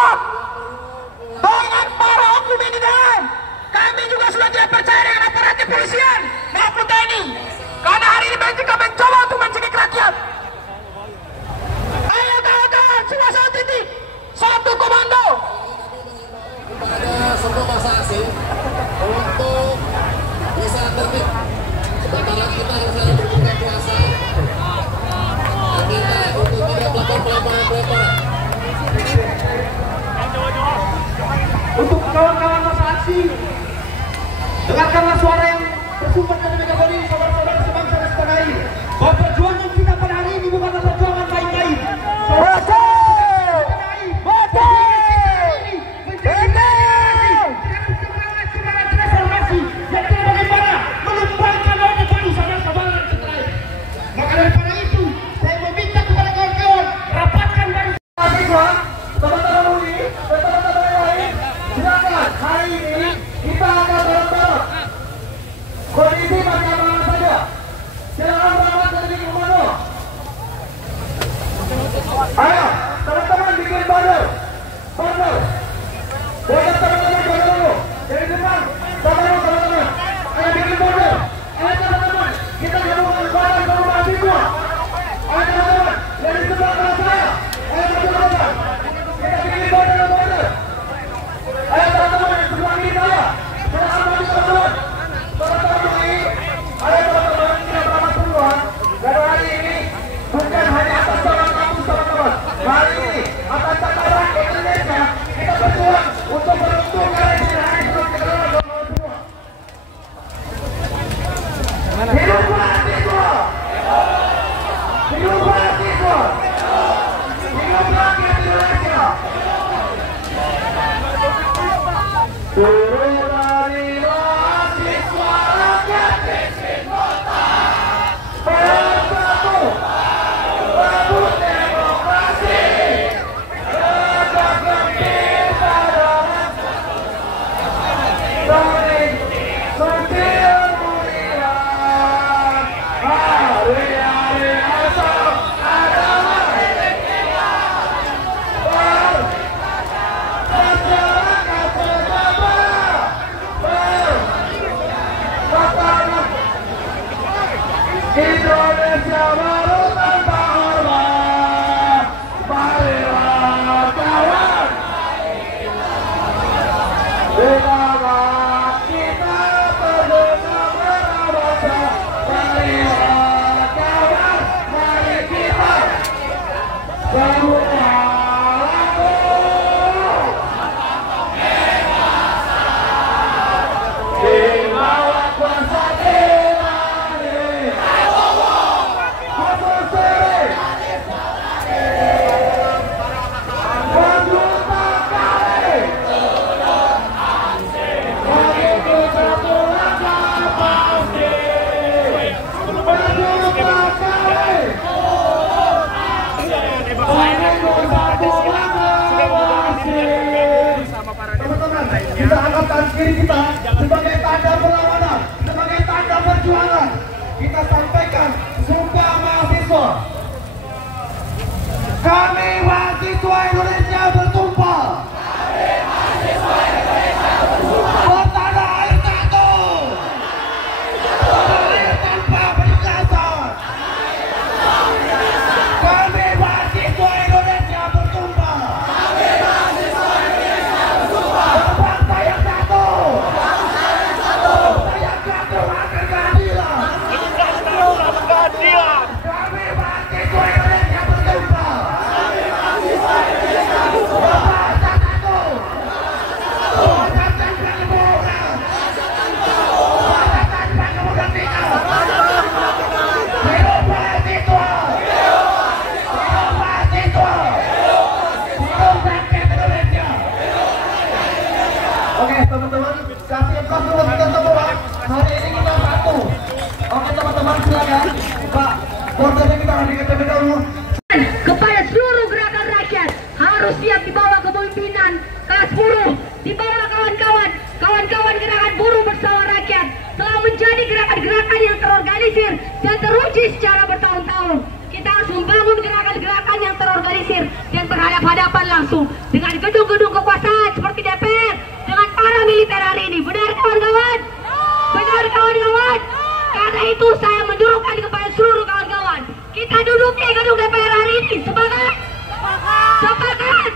kuat dengan para oknum ini. Dan kami juga sudah tidak percaya dengan aparat kepolisian maupun TNI, karena hari ini mereka mencoba untuk mencekik rakyat. Ayo kawan-kawan, semua satu titik, satu komando. Kepada semua masa asing untuk bisa tertib. Sebentar lagi kita akan berbuka puasa. Kita untuk tidak melakukan pelemparan. Untuk kawan-kawan masa aksi, dengarkanlah suara yang bersumber dari megafon ini, saudara-saudara sebangsa dan setanah air, bahwa perjuangan kita pada hari ini bukanlah perjuangan main-main. Ayo, teman-teman bikin banner. Buat teman-teman dulu. Dari depan, teman-teman. Ayo bikin banner. Ayo teman-teman, kita gabungan bareng sama mahasiswa. Ayo teman-teman, dari sebelah kanan saya. Ayo teman-teman, kita bikin banner. Ayo teman-teman, di sebelah kiri saya. Serahkan bagi teman-teman. Teman-teman ini, ayo teman-teman, kita bersama semua. Dan hari ini bukan hanya atas nama kampus teman-teman. Hari ini atas tataran Indonesia kita berjuang untuk meruntuhkan rezim keterlaluan semua. Hidup mahasiswa! Hidup mahasiswa! Hidup rakyat Indonesia! Turun dari mahasiswa rakyat miskin kota. Bersatu! Bangun demokrasi, tegakkan kita dalam saling setiap mulia. Hari-hari esok adalah milik kita. Masyarakat sejahtera, bersama Indonesia baru tanpa hormat. Marilah kawan, bersama kita bersama berbangsa. Marilah kawan, mari kita semua laku di bawah kuasa tirani. Teman-teman, kita angkat tangan kiri kita sebagai tanda perlawanan, sebagai tanda perjuangan. Kita sampaikan sumpah mahasiswa. Kami mahasiswa Indonesia bersumpah. Bertanah air satu. Berdiri tanpa penindasan. Kami mahasiswa Indonesia bersumpah. Berbangsa yang satu. Bangsa yang jatuh akan keadilan. Kami mahasiswa Indonesia bersumpah. Berbangsa satu. Bangsa tanpa kebohongan. Bangsa tanpa kemudahan. Hidup mahasiswa. Hidup mahasiswa. Hidup rakyat Indonesia. Oke teman-teman, kasih aplaus dulu kita semua. Hari ini kita satu. Oke teman-teman, silakan Pak bordernya kita akan dikatakan dulu. Kepada seluruh gerakan rakyat harus siap dibawa kepemimpinan kelas buruh, dibawa kawan-kawan gerakan buruh bersama rakyat telah menjadi gerakan-gerakan yang terorganisir dan teruji secara bertahun-tahun. Kita harus membangun gerakan-gerakan yang terorganisir dan berhadapan berhadapan-hadapan langsung dengan gedung-gedung kekuasaan seperti DPR dengan para militer hari ini. Benar kawan-kawan? Benar kawan-kawan? Karena itu saya menyuruhkan kepada seluruh kawan-kawan, kita duduk di gedung DPR hari ini. Sepakat? Sepakat?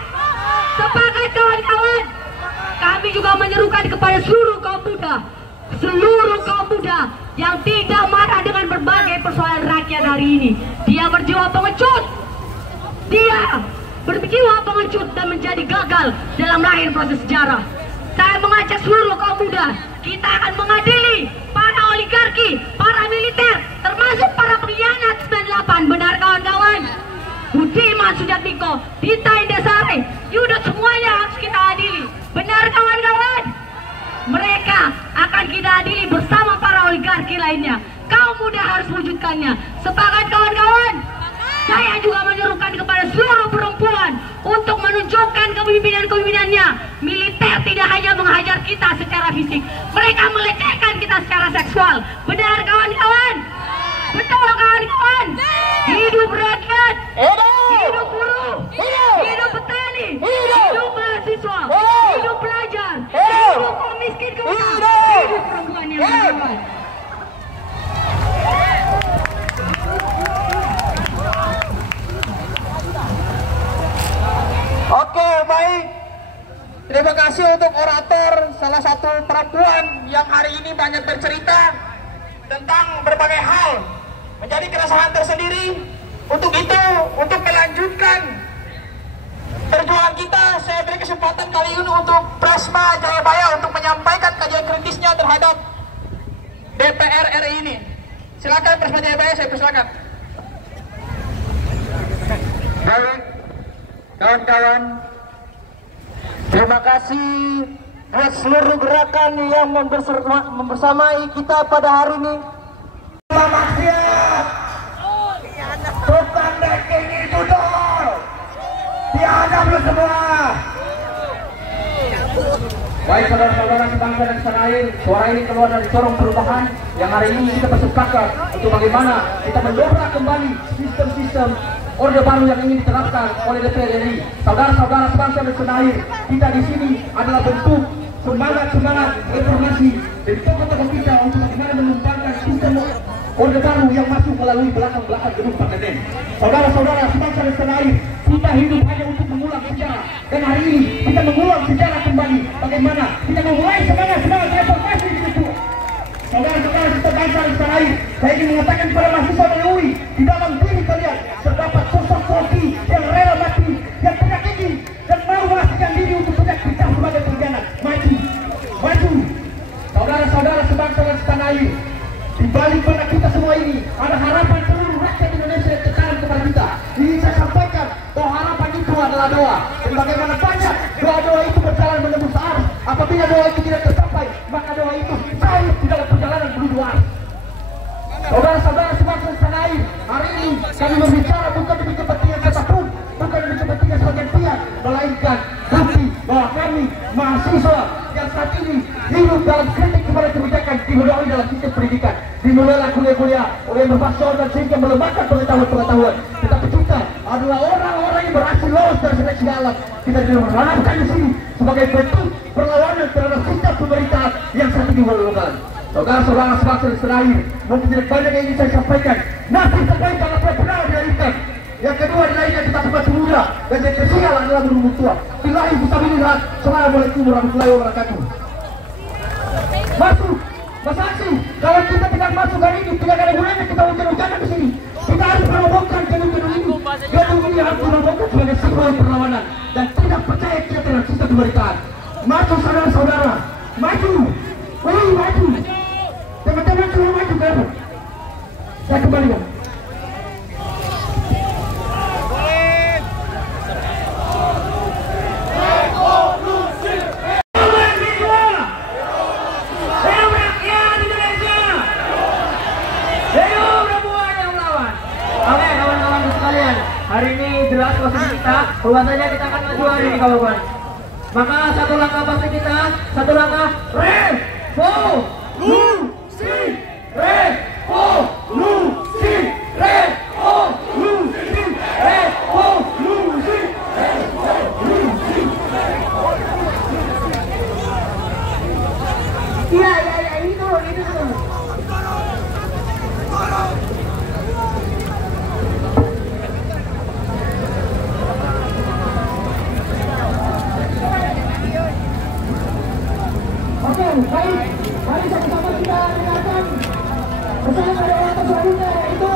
Sepakat kawan-kawan? Kami juga menyerukan kepada seluruh kaum muda yang tidak marah dengan berbagai persoalan rakyat hari ini. Dia berjiwa pengecut, dia berjiwa pengecut dan menjadi gagal dalam lahir proses sejarah. Saya mengajak seluruh kaum muda, kita akan mengadili para oligarki, para militer, termasuk para pengkhianat 98. Benar kawan-kawan? Budiman Sujatmiko, Dita Indesari, Yudut, semuanya harus kita adili. Benar kawan-kawan? Mereka akan kita adili bersama para oligarki lainnya. Kaum muda harus wujudkannya. Sepakat kawan-kawan? Saya juga menyerukan kepada seluruh perempuan untuk menunjukkan kepemimpinan-kepemimpinannya. Militer tidak hanya menghajar kita secara fisik, mereka melecehkan kita secara seksual. Benar kawan-kawan? Betul kawan-kawan? Hidup rakyat, hidup buruh, hidup petani, hidup mahasiswa, hidup pelajar, hidup miskin kemudian, hidup perempuan yang berjuang. Oke, baik. Terima kasih untuk orator, salah satu perempuan yang hari ini banyak bercerita tentang berbagai hal, menjadi keresahan tersendiri. Untuk itu, untuk melanjutkan perjuangan kita, saya beri kesempatan kali ini untuk Presma Jayabaya untuk menyampaikan kajian kritisnya terhadap DPR RI ini. Silakan Presma Jayabaya, saya persilakan. Baik, kawan-kawan, terima kasih buat seluruh gerakan yang membersamai kita pada hari ini. Selamat siap, tukang daging itu dong, diadap lu semua. Baik saudara-saudara sebangsa dan setanah air, suara ini keluar dari corong perubahan yang hari ini kita bersepakat untuk bagaimana kita mendobrak kembali sistem-sistem Orde Baru yang ingin diterapkan oleh DPR RI. Saudara-saudara sebangsa dan setanah air, kita di sini adalah bentuk semangat reformasi dari tokoh-tokoh kita untuk bagaimana mengembangkan sistem Orde Baru yang masuk melalui belakang-belakang gedung parlemen. Saudara-saudara sebangsa dan setanah air, kita hidup hanya untuk mengulang sejarah, dan hari ini kita mengulang sejarah kembali. Bagaimana kita memulai semangat reformasi itu. Saudara-saudara sebangsa dan setanah air, saya ingin mengatakan kepada mahasiswa dari UI, di dalam diri kalian terdapat sosok koki yang rela mati, yang tidak tinggi dan mau memastikan diri untuk tidak kita sebagai pengkhianat. Maju, saudara-saudara sebangsa dan setanah air. Di balik pada kita semua ini ada harapan seluruh rakyat Indonesia yang tertanam kepada kita. Ini saya sampaikan bahwa harapan itu adalah doa. Dan bagaimana banyak doa-doa itu berjalan menembus arus. Apabila doa itu tidak tercapai, maka doa itu cair di dalam perjalanan menuju arus. Saudara-saudara sebangsa dan setanah air, hari ini kami berbicara bukan demi kepentingan siapapun, bukan demi kepentingan sebagian pihak, melainkan bukti bahwa kami mahasiswa yang saat ini hidup dalam kritik kepada kebijakan dimulai dalam sistem pendidikan, dimulailah kuliah-kuliah oleh yang berbasis dan sehingga melemahkan pengetahuan. Tetapi kita adalah orang-orang yang berhasil lolos dari seleksi alam. Kita diharapkan di sini sebagai bentuk perlawanan terhadap sistem pemerintahan yang saat ini dilakukan. Saudara-saudara sebangsa dan setanah air, mungkin tidak banyak yang ingin saya sampaikan, masih terbaik kalau benar dialihkan. Yang kedua adalah ini kita masih muda, dan yang ketiga adalah berumur tua. Billahi fisabilillah. Assalamualaikum warahmatullahi wabarakatuh. Masuk, Mas Aksi, kalau kita tidak masuk hari ini, tidak ada gunanya kita hujan-hujanan di sini. Kita harus merobohkan gedung-gedung ini. Gedung ini harus merobohkan sebagai simbol perlawanan dan tidak percaya kita terhadap sistem pemerintahan. Maju saudara-saudara, maju, maju. Teman-teman semua maju ke depan. Saya kembalikan. Hari ini jelas posisi kita, bahwasanya kita akan maju hari ini kawan-kawan. Maka satu langkah pasti kita, satu langkah revolusi, revolusi, revolusi, revolusi, revolusi. Baik, mari sama-sama kita dengarkan bersama pada orang selanjutnya, yaitu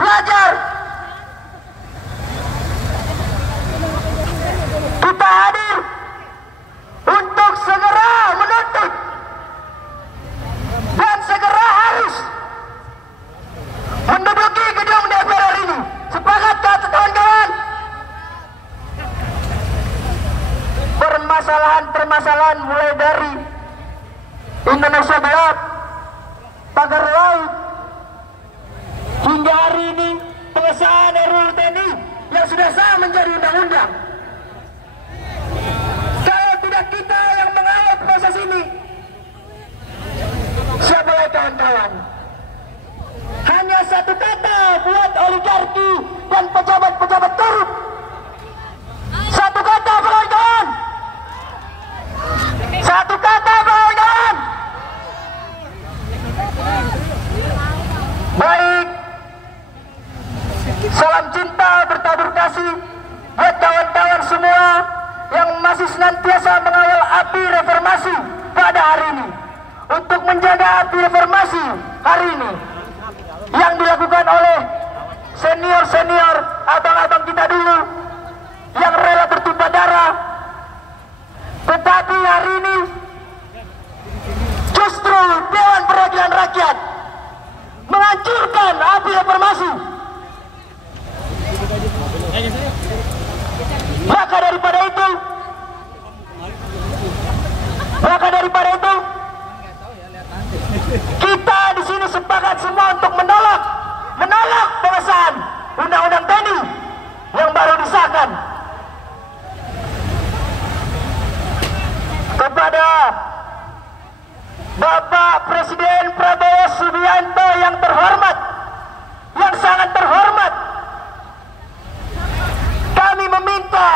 Pelajar, kita hadir untuk segera menuntut dan segera harus menduduki gedung DPR ini. Sepakat kawan-kawan? Permasalahan mulai dari Indonesia Barat, pagar laut, hingga hari ini pengesahan RUU TNI yang sudah sah menjadi undang-undang. Kalau tidak kita yang mengawal proses ini, siapa lagi kawan-kawan? Hanya satu kata buat oligarki dan pejabat-pejabat korup. Satu kata kawan-kawan. Satu kata kawan-kawan. Baik. Salam cinta bertabur kasih buat kawan-kawan semua yang masih senantiasa mengawal api reformasi pada hari ini. Untuk menjaga api reformasi hari ini yang dilakukan oleh senior-senior abang-abang kita dulu yang rela bertumpah darah, tetapi hari ini justru Dewan Perwakilan Rakyat menghancurkan api reformasi. Maka daripada itu kita di sini sepakat semua untuk menolak pengesahan undang-undang TNI yang baru disahkan. Kepada Bapak Presiden Prabowo Subianto yang terhormat, yang sangat terhormat, kami meminta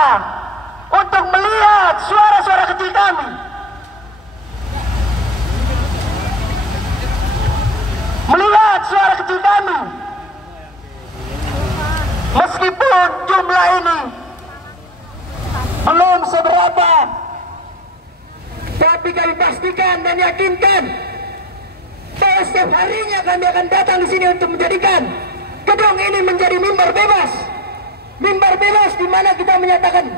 untuk melihat suara-suara kecil kami. Melihat suara kecil kami. Meskipun jumlah ini belum seberapa, tapi kami pastikan dan yakinkan bahwa setiap harinya kami akan datang di sini untuk menjadikan gedung ini menjadi mimbar bebas. Mimbar bebas di mana kita menyatakan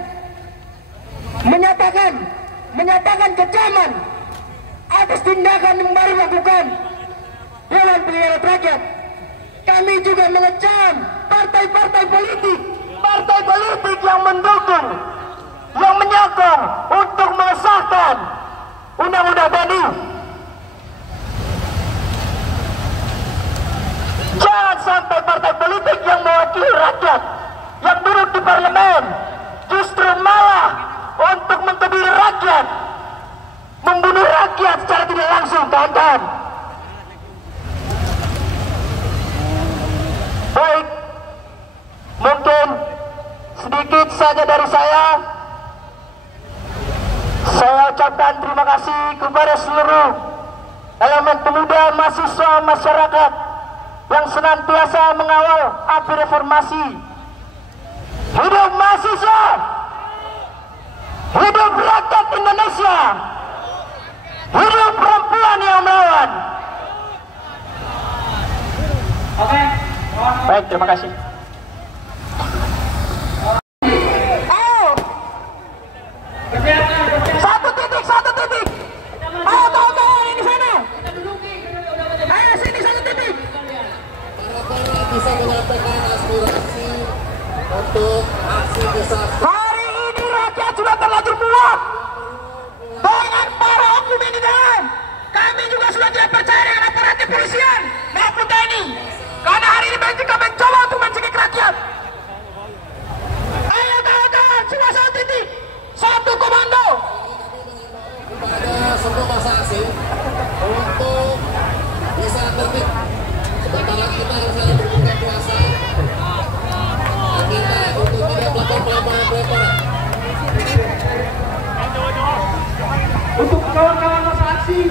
kecaman atas tindakan yang baru dilakukan Dewan Perwakilan Rakyat. Kami juga mengecam partai-partai politik yang mendukung, yang menyokong untuk mengesahkan undang-undang TNI. Jangan sampai partai politik yang mewakili rakyat, yang duduk di parlemen, justru malah untuk mengkebiri rakyat, membunuh rakyat secara tidak langsung, kawan-kawan. Baik, mungkin sedikit saja dari saya. Saya ucapkan terima kasih kepada seluruh elemen pemuda, mahasiswa, masyarakat yang senantiasa mengawal api reformasi. Hidup mahasiswa, hidup rakyat Indonesia, hidup perempuan yang melawan. Oke. Baik, terima kasih. Satu titik. Ayo kawan-kawan ini sana. Ayo sini satu titik. Para bisa menyampaikan aspirasi untuk aksi besar. Hari ini rakyat sudah terlanjur muak dengan para hukum ini, dan kami juga sudah tidak percaya dengan aparat kepolisian maupun TNI. Karena hari ini mereka mencoba untuk mencekik rakyat. Ayo kawan-kawan, semua satu titik, satu komando. Kepada semua masa asing untuk bisa demokrasi.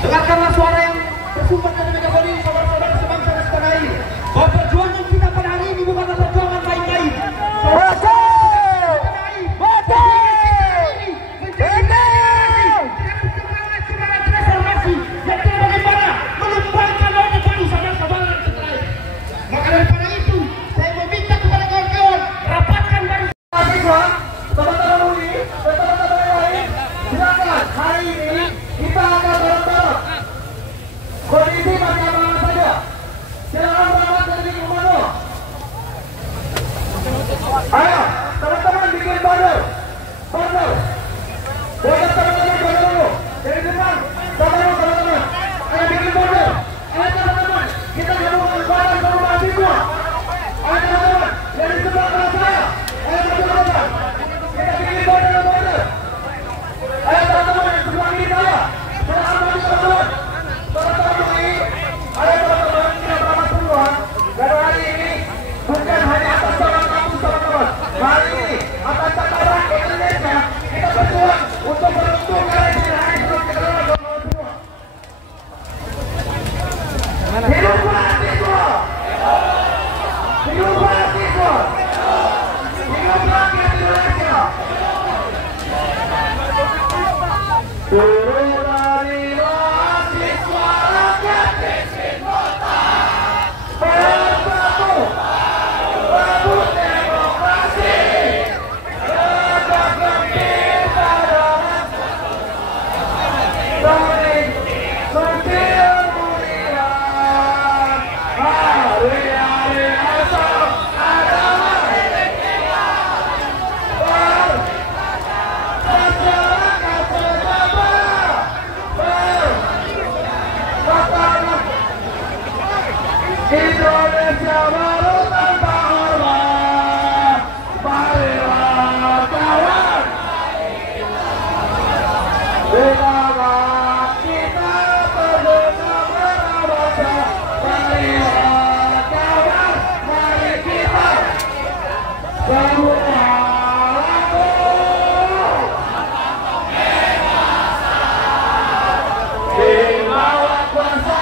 Dengarkanlah suara yang bersumber dari megafon ini, saudara-saudara sebangsa dan setanah air. Bahwa perjuangan kita pada hari ini bukanlah perjuangan main-main. Kondisi masih aman saja. Silakan berangkat dari komando. Ayo, teman-teman bikin banner. Banner. Buat teman-teman banner dulu. Dari depan, teman-teman. Ayo bikin banner. Ayo teman-teman, kita gabungkan barang sama mahasiswa. Ayo teman-teman, dari sebelah kanan saya. Ayo teman-teman, kita bikin banner. Ayo teman-teman, yang sebelah kiri saya. Silakan maju teman-teman. Ayo teman-teman, kita berangkat semua. Dan hari ini bukan hanya atas nama kampus teman-teman. Hari ini atas nama Indonesia kita berjuang untuk meruntuhkan Indonesia sebelum kita lakukan semua. Hidup mahasiswa! Hidup mahasiswa! Hidup rakyat Indonesia! Turun dari mahasiswa rakyat miskin kota, bersatu rebut demokrasi, tegakkan kita dengan saling suci dan mulia. Hari-hari esok adalah milik kita. Masyarakat sejahtera, Indonesia baru tanpa hormat. Marilah kawan, bersama kita bersama berbangsa. Marilah kawan, mari kita semua laku. Di bawah kuasa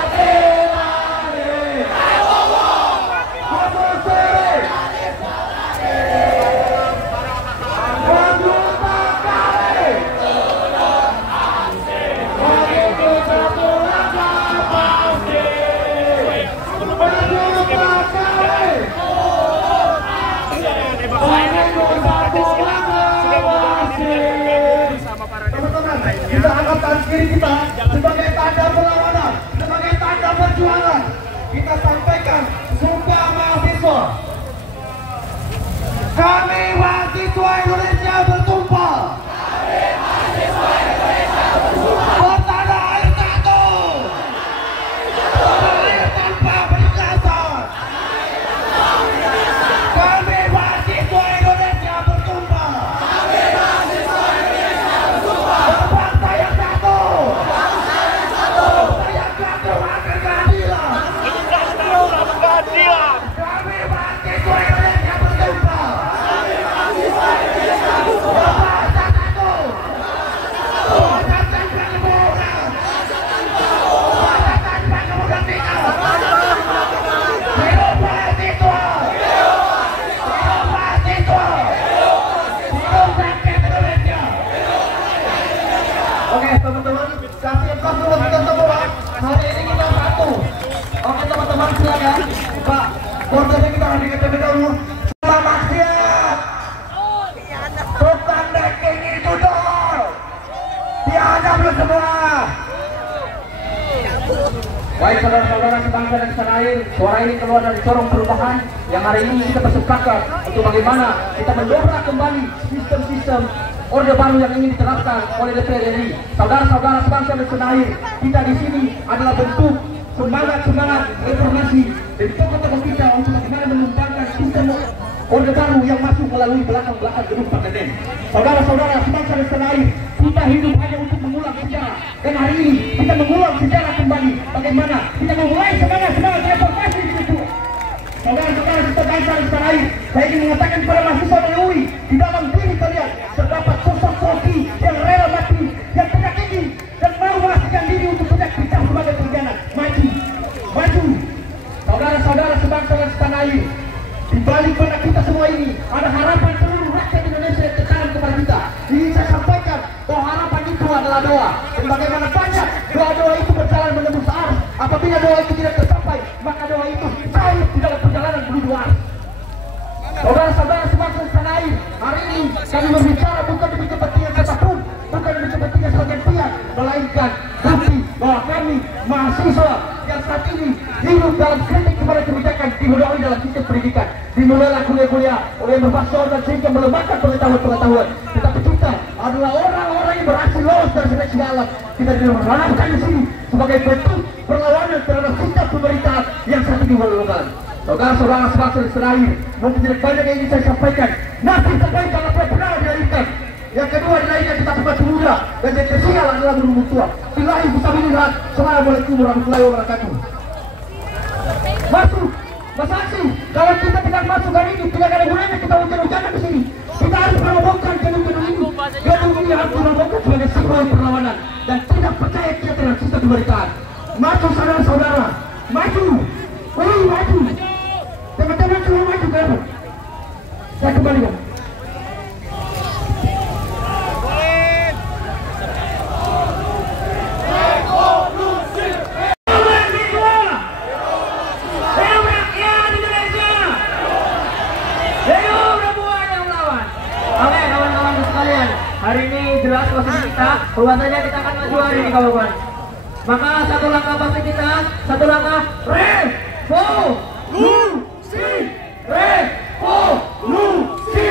teman-teman, kita angkat tangan kiri kita sebagai tanda perlawanan, sebagai tanda perjuangan. Kita sampaikan sumpah mahasiswa. Kami mahasiswa Indonesia bersumpah. Kami mahasiswa Indonesia bersumpah. Bertanah air satu. Berdiri tanpa berdasar. Kami mahasiswa Indonesia bersumpah. Kami mahasiswa Indonesia bersumpah. Berbangsa yang satu. Bangsa yang satu. Yang satu akan keadilan. Kami mahasiswa Indonesia bersumpah. Kami mahasiswa Indonesia bersumpah. Berbangsa satu. Berbangsa tanpa kebohongan. Berbangsa tanpa kemudahan. Hidup mahasiswa. Hidup mahasiswa. Hidup rakyat Indonesia. Oke teman-teman, kasih pas dulu kita semua. Hari ini kita satu. Oke teman-teman, silakan. Pak, bordernya kita ambil ke dulu. Selamat siap. Tukang daging itu dong. Diadap lu semua. Baik saudara-saudara sebangsa dan setanah air, suara ini keluar dari corong perubahan yang hari ini kita bersepakat untuk bagaimana kita mendobrak kembali sistem-sistem orde baru yang ingin diterapkan oleh DPR RI. Saudara-saudara sebangsa dan setanah air, kita di sini adalah bentuk semangat reformasi dari tokoh-tokoh kita untuk bagaimana menumpangkan sistem orde baru yang masuk melalui belakang-belakang gedung parlemen. Saudara-saudara sebangsa dan setanah air, kita hidup hanya untuk mengulang sejarah, dan hari ini kita mengulang sejarah kembali. Bagaimana kita memulai semangat reformasi di situ. Saudara-saudara kita bangsa dan setanah air, saya ingin mengatakan kepada mahasiswa UI, di dalam diri kalian terdapat sosok koki yang rela mati, yang punya gigi dan doa. Dan bagaimana banyak doa-doa itu berjalan menembus arus. Apabila doa itu tidak tercapai, maka doa itu jauh di dalam perjalanan menuju arus. Saudara-saudara semasa tanah air, hari ini kami berbicara bukan demi kepentingan siapapun, bukan demi kepentingan sebagian pihak, melainkan bukti bahwa kami mahasiswa yang saat ini hidup dalam kritik kepada kebijakan dimulai dalam sistem pendidikan, dimulailah kuliah-kuliah oleh yang berbasis dan sehingga melemahkan pengetahuan-pengetahuan. Tetapi kita adalah orang-orang yang berhasil lolos dari seleksi alam. Kita diharapkan di sini sebagai bentuk perlawanan terhadap sistem pemerintahan yang saat ini melakukan. Saudara-saudara sebangsa di tanah air, mungkin tidak banyak yang ingin saya sampaikan. Nasib terbaik kalau benar dilahirkan. Yang kedua dilahirkan kita masih muda, dan yang ketiga adalah berumur tua. Billahi fisabilillah. Assalamualaikum warahmatullahi wabarakatuh. Masuk, Mas Aksi, kalau kita tidak masuk hari ini, tidak ada gunanya kita hujan-hujanan di sini. Kita harus merobohkan gedung-gedung ini. Gedung ini harus merobohkan sebagai simbol perlawanan dan tidak percaya kita dengan sistem pemerintahan. Maju saudara-saudara, maju, maju. Teman-teman semua maju ke depan. Saya kembalikan. Hari ini jelas posisi kita, bahwasanya kita akan maju hari ini kawan-kawan. Maka satu langkah pasti kita, satu langkah revolusi, revolusi, revolusi.